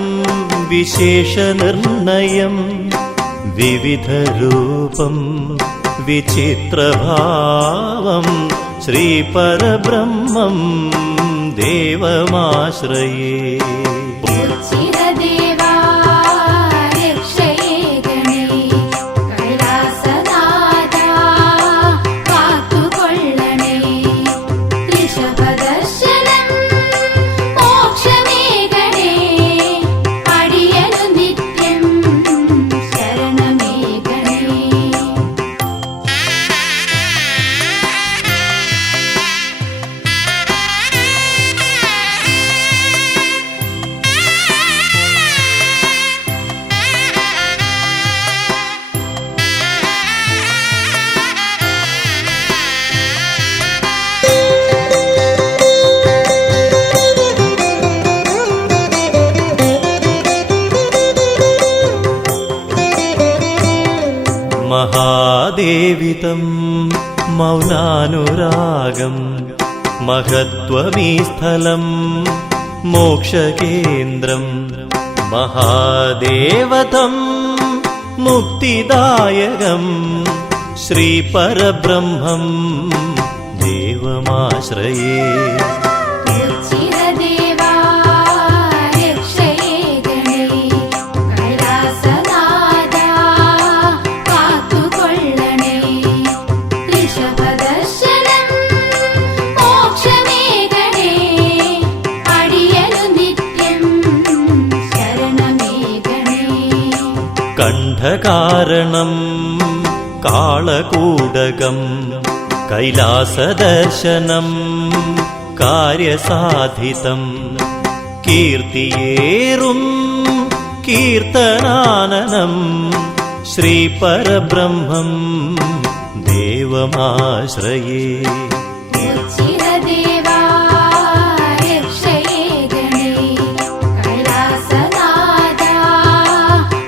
विशेषनिर्णयं विविधरूपं विचित्रभावं श्रीपरब्रह्मं देवमाश्रये ചിരദേവാ മഹാദേവിതം മൗനാനുരാഗം മഹത്വമീ സ്ഥലം മോക്ഷകേന്ദ്രം മഹാദേവതം മുക്തിദായകം ശ്രീപരബ്രഹ്മം ദേവമാശ്രയേ ചിരദേവാ രക്ഷയേ ഗണേ കൈലാസനാഥാ കാത്തുകൊള്ളണേ ഋഷഭദർശനം മോക്ഷമേ ഗണേ അടിയനു നിത്യം ശരണമേ ഗണേ കണ്ഠകാരണം കാളകൂടകം കൈലാസദർശനം കാര്യസാധിതം കീർത്തിയേറും കീർത്തനാനനം ശ്രീപരബ്രഹ്മം ദേവമാശ്രയേ ചിരദേവാ രക്ഷയേ ഗണേ കൈലാസനാഥാ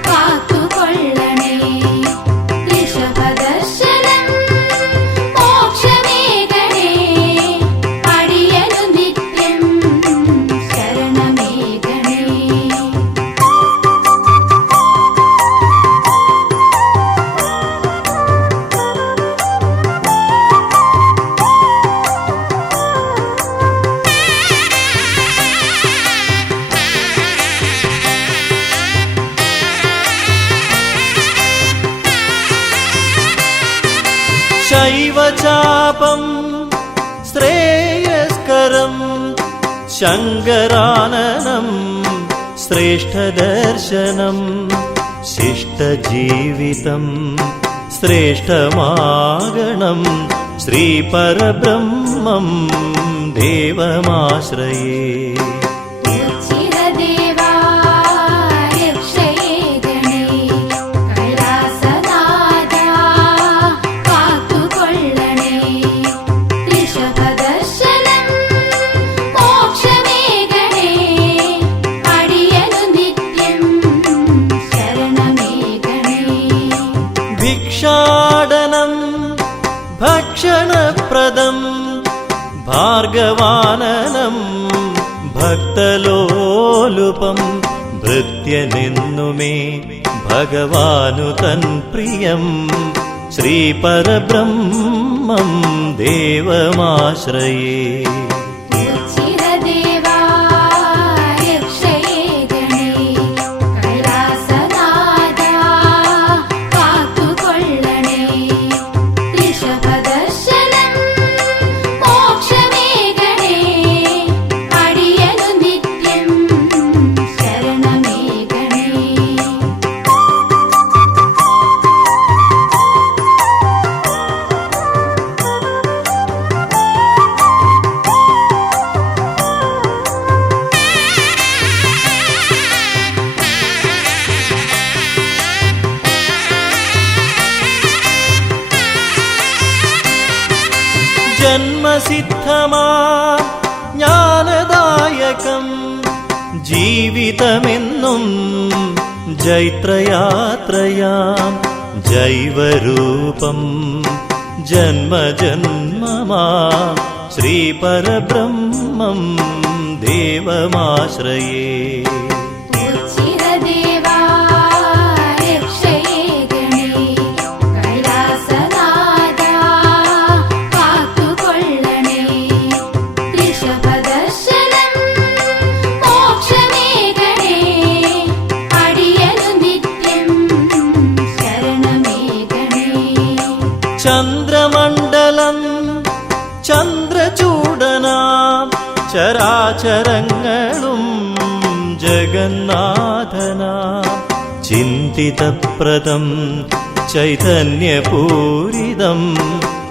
കാത്തുകൊള്ളണേ ഋഷഭദർശനം മോക്ഷമേ ഗണേ അടിയനു നിത്യം ശരണമേ ഗണേ ശൈവചാപം ശ്രേയസ്കരം ശങ്കരാനനം ശ്രേഷ്ഠദർശനം ശിഷ്ടജീവിതം ശ്രേഷ്ഠമാഗണം ശ്രീപരബ്രഹ്മം ദേവമാശ്രയേ ചിരദേവാ രക്ഷയേ ഗണേ കൈലാസനാഥാ കാത്തുകൊള്ളണേ ഋഷഭദർശനം മോക്ഷമേ ഗണേ അടിയനു നിത്യം ശരണമേ ഗണേ ഭിക്ഷാടനം ഭക്ഷണപ്രദം ഭാർഗവാനനം ഭക്തലോലുപം ഭൃത്യനെന്നുമേ ഭഗവാനു തൻ പ്രിയം ശ്രീപരബ്രഹ്മം ദേവമാശ്രയേ ചിരദേവാ രക്ഷയേ ഗണേ കൈലാസനാഥാ കാത്തുകൊള്ളണേ ഋഷഭദർശനം മോക്ഷമേ ഗണേ അടിയനു നിത്യം ശരണമേ ഗണേ ജന്മസിദ്ധമാ ജ്ഞാനദായകം ജീവിതമെന്നും ജൈത്രയാത്രയാം ജൈവരൂപം ജന്മജന്മമാ ശ്രീപരബ്രഹ്മം ദേവമാശ്രയേ ചിരദേവാ രക്ഷയേ ഗണേ കൈലാസനാഥാ കാത്തുകൊള്ളണേ ഋഷഭദർശനം മോക്ഷമേ ഗണേ അടിയനു നിത്യം ശരണമേ ഗണേ ചന്ദ്രമണ്ഡലം ചന്ദ്രചൂടനാം ചരാചരങ്ങളും ജഗന്നാഥനാം ചിന്തിതപ്രദം ചൈതന്യപൂരിതം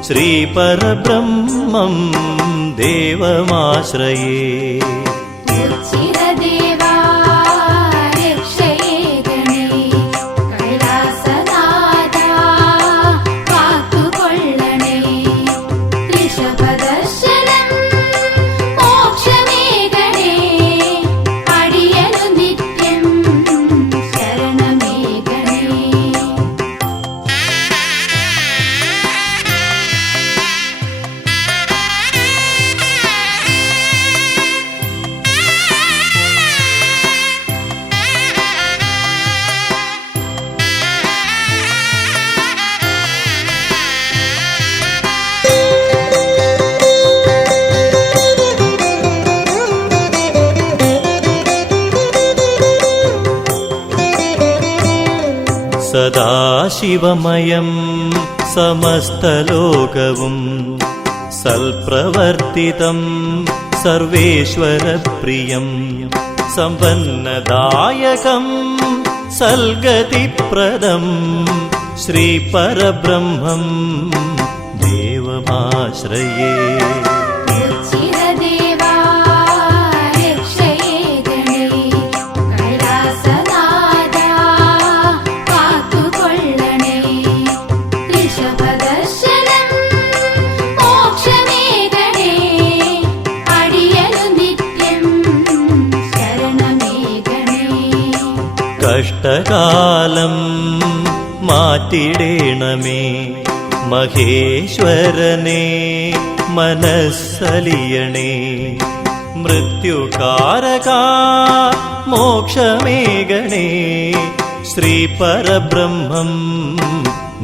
ശ്രീപരബ്രഹ്മം ദേവമാശ്രയേ ചിരദേവാ രക്ഷയേ ഗണേ കൈലാസനാഥാ കാത്തുകൊള്ളണേ ഋഷഭദർശനം മോക്ഷമേ ഗണേ അടിയനു നിത്യം ശരണമേ ഗണേ സദാശിവമയം സമസ്തലോകവും സൽപ്രവർത്തിതം സർവേശ്വരപ്രിയം സമ്പന്നദായകം സൽഗതിപ്രദം ശ്രീപരബ്രഹ്മം ദേവമാശ്രയേ. ഉച്ചിരദേവാ രക്ഷയേ ഗണേ കൈലാസനാഥാ കാത്തുകൊള്ളണേ ഋഷഭദർശനം മോക്ഷമേ ഗണേ അടിയനു നിത്യം ശരണമേ ഗണേ. കഷ്ടകാലം മാറ്റിടേണമേ മഹേശ്വരനെ മനസ്സലിയണേ മൃത്യുകാരക മോക്ഷമേകണേ ശ്രീപരബ്രഹ്മം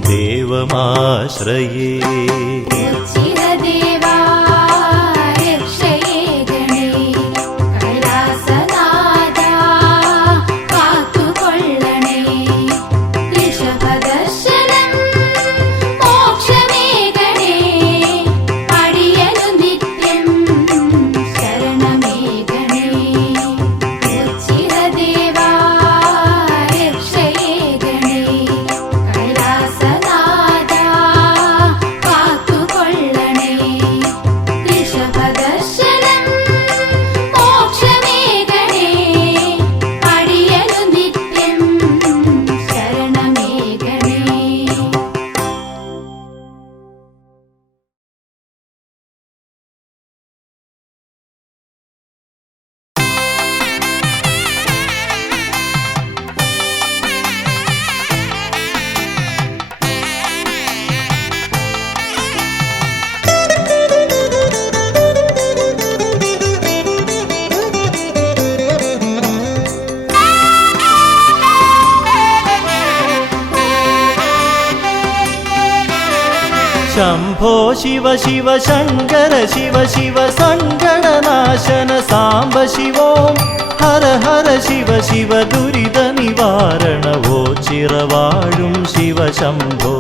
ദേവമാശ്രയേ. ഉച്ചിരദേവാ രക്ഷയേ ഗണേ കൈലാസനാഥാ കാത്തുകൊള്ളണേ ഋഷഭദർശനം മോക്ഷമേ ഗണേ അടിയനു നിത്യം ശരണമേ ഗണേ. ഉച്ചിരദേവാ രക്ഷയേ ഗണേ കൈലാസനാഥാ കാത്തുകൊള്ളണേ ഋഷഭദർശനം മോക്ഷമേ ഗണേ അടിയനു നിത്യം ശരണമേ ഗണേ. ശംഭോ ശിവ ശിവ ശങ്കര ശിവ ശിവ സങ്കടനാശന സാംബ ശിവോം ഹര ഹര ശിവ ശിവ ദുരിത നിവാരണവോ ചിറവാഴും ശിവ ശംഭോ.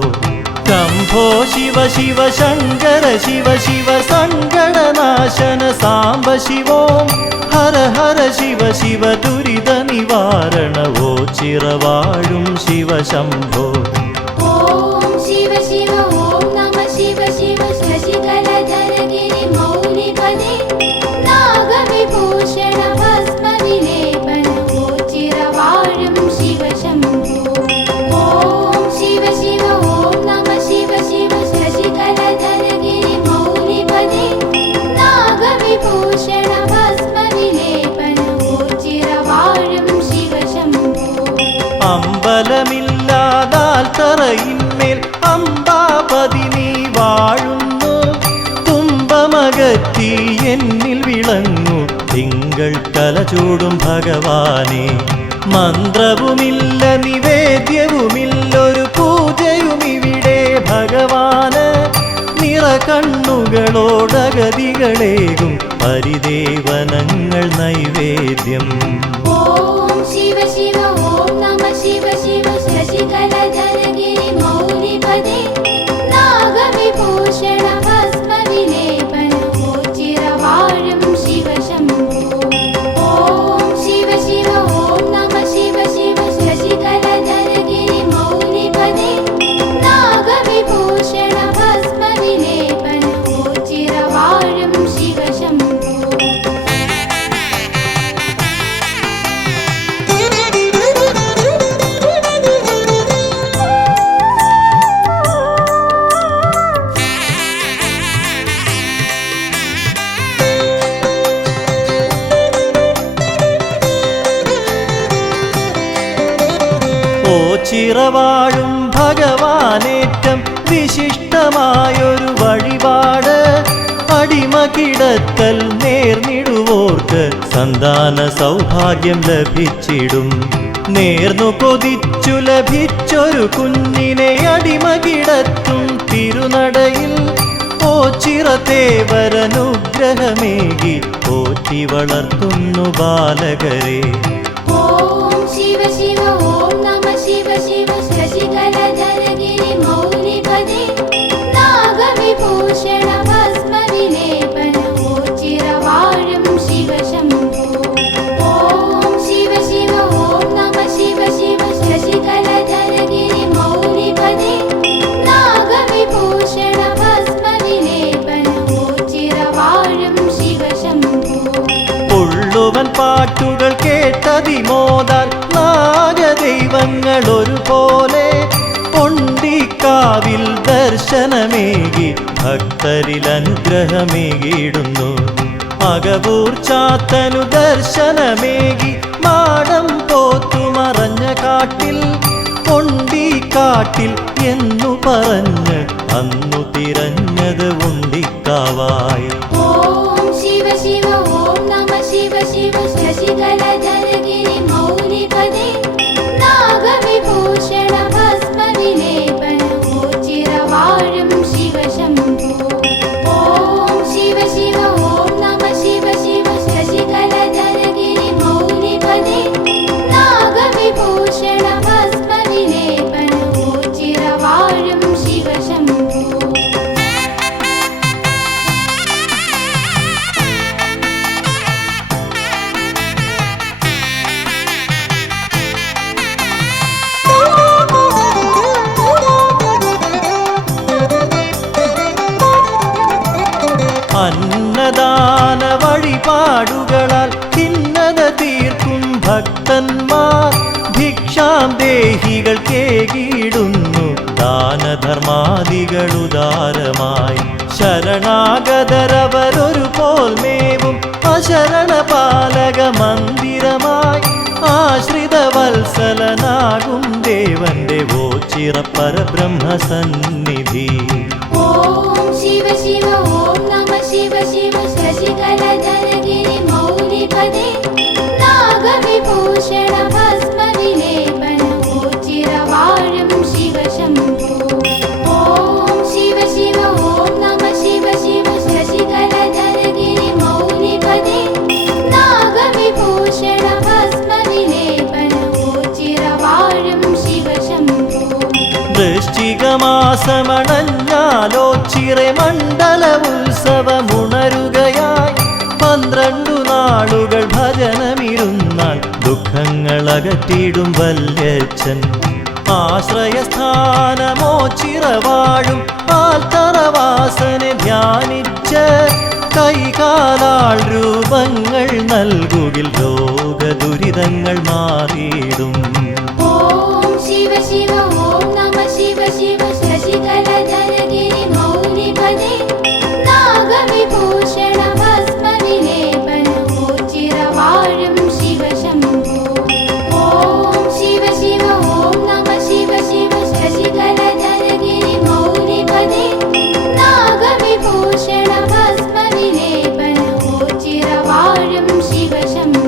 ശംഭോ ശിവ ശിവ ശങ്കര ശിവ ശിവ സങ്കടനാശന സാംബ ശിവോം ഹര ഹര ശിവ ശിവ ദുരിത നിവാരണവോ ചിറവാഴും ശിവ ശംഭോ. ഓം ശിവ ശിവ ഓം നമ ശിവ ശിവ ശശികലധരഗിരി മൗലിപദേ നാഗവിഭൂഷണ ഭസ്മ വിലേപന ചിരവാഴും ശിവ ശംഭോ. ഓം ശിവ ശിവ ഓം നമ ശിവ ശിവ ശശികലധരഗിരി മൗലിപദേ നാഗവിഭൂഷണ ഭസ്മ വിലേപന ചിരവാഴും ശിവ ശംഭോ. അമ്പലമില്ലാതാൽ തറയിന്മേൽ അംബാപതി നീ വാഴുന്നു തുമ്പമകറ്റി എന്നിൽ വിളങ്ങു തിങ്കൾ കലചൂടും ഭഗവാനെ. മന്ത്രവുമില്ല നിവേദ്യവുമില്ലൊരു പൂജയുമിവിടെ ഭഗവാന് നിറകണ്ണുകളോടഗതികളേകും പരിദേവനങ്ങൾ നൈവേദ്യം. ഓം ശിവ ശിവ ഓം നമ ശിവ ശിവ ശശികലധരഗിരി മൗലിപദേ നാഗവിഭൂഷണ ഭസ്മ വിലേപന ചിരവാഴും ശിവ ശംഭോ. ഓം ശിവ ശിവ ഓം നമ ശിവ ശിവ ശശികലധരഗിരി മൗലിപദേ നാഗവിഭൂഷണ ഭസ്മ വിലേപന ചിരവാഴും ശിവ ശംഭോ. ഓ ചിറവാഴും ഭഗവാനേറ്റം വിശിഷ്ടമായൊരു വഴിപാട് അടിമ കിടത്തൽ നേർന്നിടുവോർക്ക് സന്താന സൗഭാഗ്യം ലഭിച്ചിടും. നേർന്നു കൊതിച്ചു ലഭിച്ചൊരു കുഞ്ഞിനെ അടിമ കിടത്തും തിരുനടയിൽ ഓ ചിറതേവരനുഗ്രഹമേകി പോറ്റി വളർത്തുന്നു ബാലകരെ. ഓം ശിവ ശിവ ഓം നമ ശിവ ശിവ ശശി പാട്ടുകൾ കേട്ടതിമോദാൽ നാഗദൈവങ്ങൾ ഒരുപോലെ പൊണ്ടിക്കാവിൽ ദർശനമേകി ഭക്തരിൽ അനുഗ്രഹമേകിയിടുന്നു. അകവൂർ ചാത്തനു ദർശനമേകി മാടം പോത്തുമറഞ്ഞ കാട്ടിൽ പൊണ്ടിക്കാട്ടിൽ എന്നു പറഞ്ഞ് അന്നു തിരഞ്ഞത് ഉണ്ടിക്കാവായി. ഓം ശിവ ശിവ ഓം നമ ശിവ ശിവ ശശികലധരഗിരി മൗലിപദേ നാഗവിഭൂഷണ ഭസ്മവിലേപന ഗോചിരവാഴും ശിവശംഭോ. ഓം ശിവ ശിവ ഓം നമ ശിവ ശിവ ശശികലധരഗിരി മൗലിപദേ നാഗവിഭൂഷണ ഭസ്മവിലേപന ഗോചിരവാഴും ശിവശംഭോ. അന്നദാന വഴിപാടുകളാൽ ഭിന്നത തീർക്കും ഭക്തന്മാർ ഭിക്ഷാം ദേഹികൾ കേകിടുന്നു ദാനധർമാദികളുദാരമായി. ശരണാഗതരവരൊരു പോൽ മേവും അശരണപാലക മന്ദിരമായി ആശ്രിതവത്സലനാകും ദേവന്റെ ഓച്ചിറ പരബ്രഹ്മസന്നിധി. ഓം ശിവ ശിവ ഓം നമ ശിവ ശിവ ശശികലധരഗിരി മൗലിപദേ നാഗവിഭൂഷണ ഭസ്മവിലേപന ഗോചിരവാഴും ശിവശംഭോ. ഓം ശിവ ശിവ ഓം നമ ശിവ ശിവ ശശികലധരഗിരി മൗലിപദേ നാഗവിഭൂഷണ ഭസ്മവിലേപന ഗോചിരവാഴും ശിവശംഭോ. വൃശ്ചികമാസമണഞ്ഞാലോച്ചിറെ മണ്ഡല ഉത്സവമുണരുകയായി 12 നാളുകൾ ഭജനമിരുന്നാൽ ദുഃഖങ്ങളകറ്റിടും വല്യച്ഛൻ. ആശ്രയസ്ഥാനമോച്ചിറവാഴും ആൽത്തറവാസനെ ധ്യാനിച്ച് കൈകാലാൾ രൂപങ്ങൾ നൽകുകിൽ രോഗദുരിതങ്ങൾ മാറിയിടും. ഓം ശിവ ശിവ ഓം നമ ശിവ ശിവ ശശികലധരഗിരി മൗലിപദേ നാഗവിഭൂഷണ ഭസ്മവിലേപന ഗോചിരവാഴും ശിവശംഭോ. ഓം ശിവ ശിവ ഓം നമ ശിവ ശിവ ശശികലധരഗിരി മൗലിപദേ നാഗവിഭൂഷണ ഭസ്മവിലേപന ഗോചിരവാഴും ശിവശംഭോ.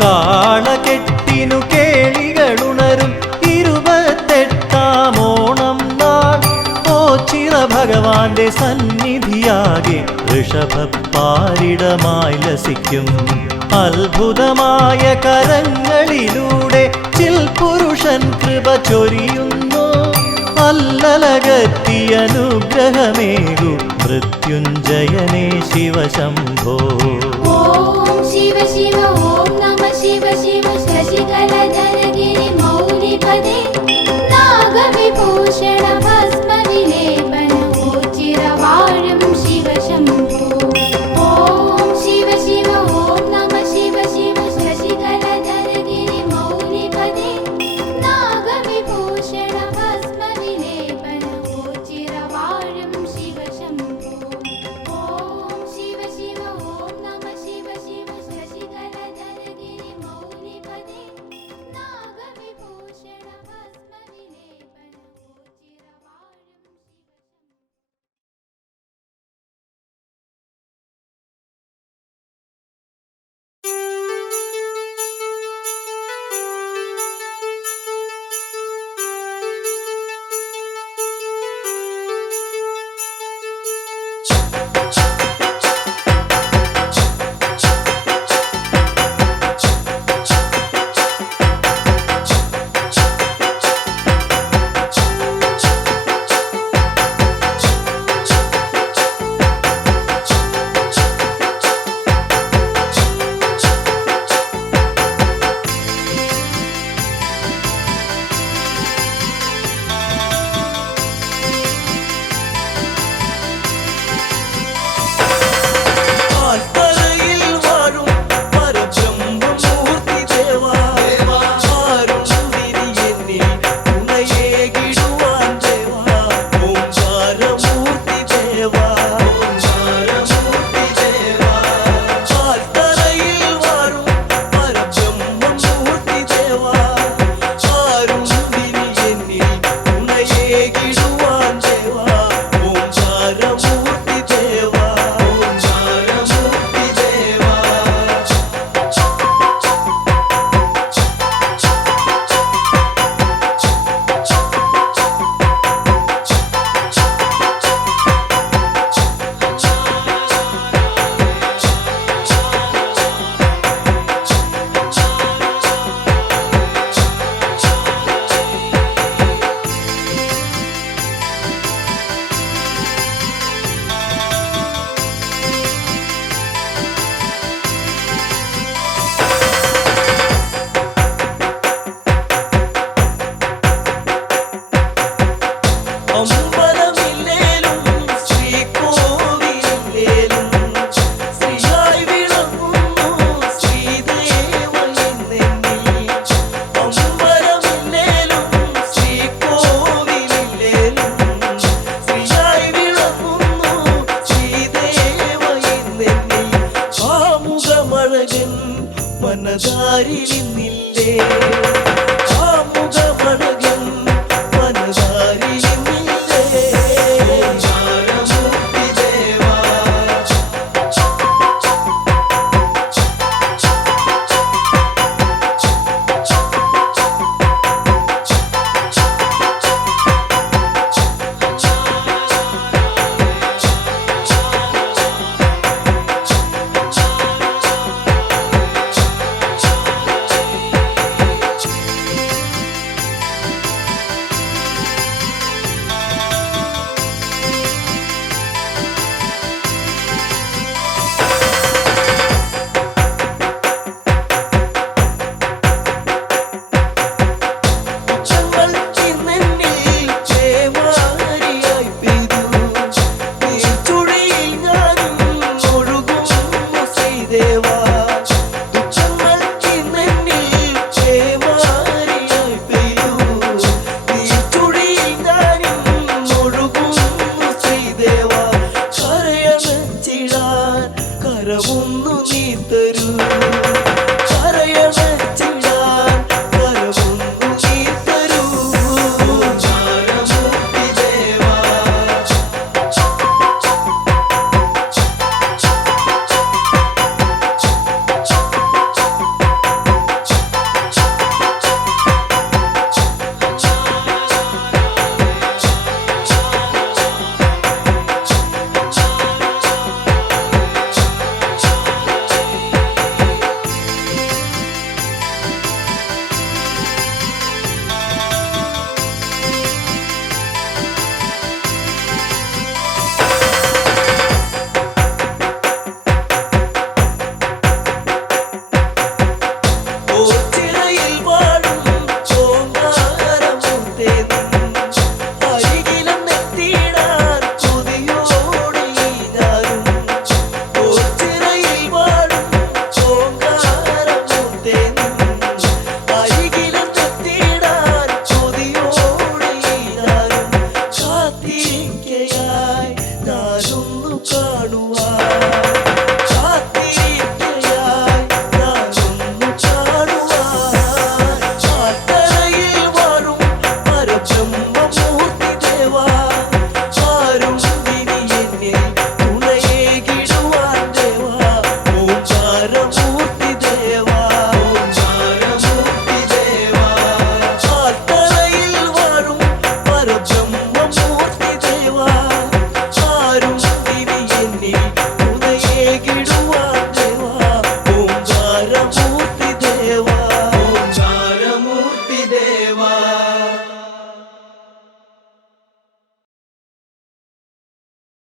കാളകെട്ടിനു കേളികളുണരും 28-ാം ഓണം നാൾ ഓച്ചിറ ഭഗവാന്റെ സന്നിധിയാകെ ഋഷഭപ്പാരിടമായി ലസിക്കും. അത്ഭുതമായ കരങ്ങളിലൂടെ ചിൽപുരുഷൻ കൃപ ചൊരിയുന്നു. അല്ലലകത്തി അനുഗ്രഹമേകു മൃത്യുഞ്ജയനേ ശിവശംഭോ. ഓം ശിവ ശിവ ഓം നമ ശിവ ശിവ ശശികലധരഗിരി മൗലിപദേ നാഗവിഭൂഷണ ഭസ്മവിലേപന ഗോചിരവാഴും ശിവശംഭോ. ഓം ശിവ ശിവ ഓം നമ ശിവ ശിവ ശശികലധരഗിരി മൗലിപദേ നാഗവിഭൂഷണ ഭസ്മവിലേപന ഗോചിരവാഴും ശിവശംഭോ. ഓം ശിവ ശിവ ഓം നമ ശിവ ശിവ മനതാരിലിന്നില്ലേ ആ മുഖമഴകൻ മനതാരിലിന്നില്ലേ ജ്ഞാനമൂർത്തി ദേവാ കരമൊന്നു നീ തരൂ കരയണച്ചിടാൻ കരമൊന്നു നീ തരൂ ജ്ഞാനമൂർത്തി ദേവാ ഓച്ചിറയിൽ വാഴും ഓങ്കാരമുത്തേ അരികിലെത്തിയിടാൻ കൊതിയോടെ ഞാനും ഓച്ചിറയിൽ വാഴും ഓങ്കാരമുത്തേ അരികിലെത്തിയിടാൻ കൊതിയോടെ ഞാനും കാത്തിരിക്കയായി ഞാനൊന്നു കാണുവാൻ കാത്തിരിക്കയായി ഞാനൊന്നു കാണുവാൻ ആത്തറയിൽ വാഴും പരബ്രഹ്മമൂർത്തി ദേവാ ആരും ഇനി എന്നിൽ തുണയേകിടുവാൻ ദേവാ ഓംകാരമൂർത്തി ദേവാ ജ്ഞാനമൂർത്തി ദേവാ ആത്തറയിൽ വാഴും പരബ്രഹ്മമൂർത്തി ദേവാ ആരും ഇനി എന്നിൽ തുണയേകിടുവാൻ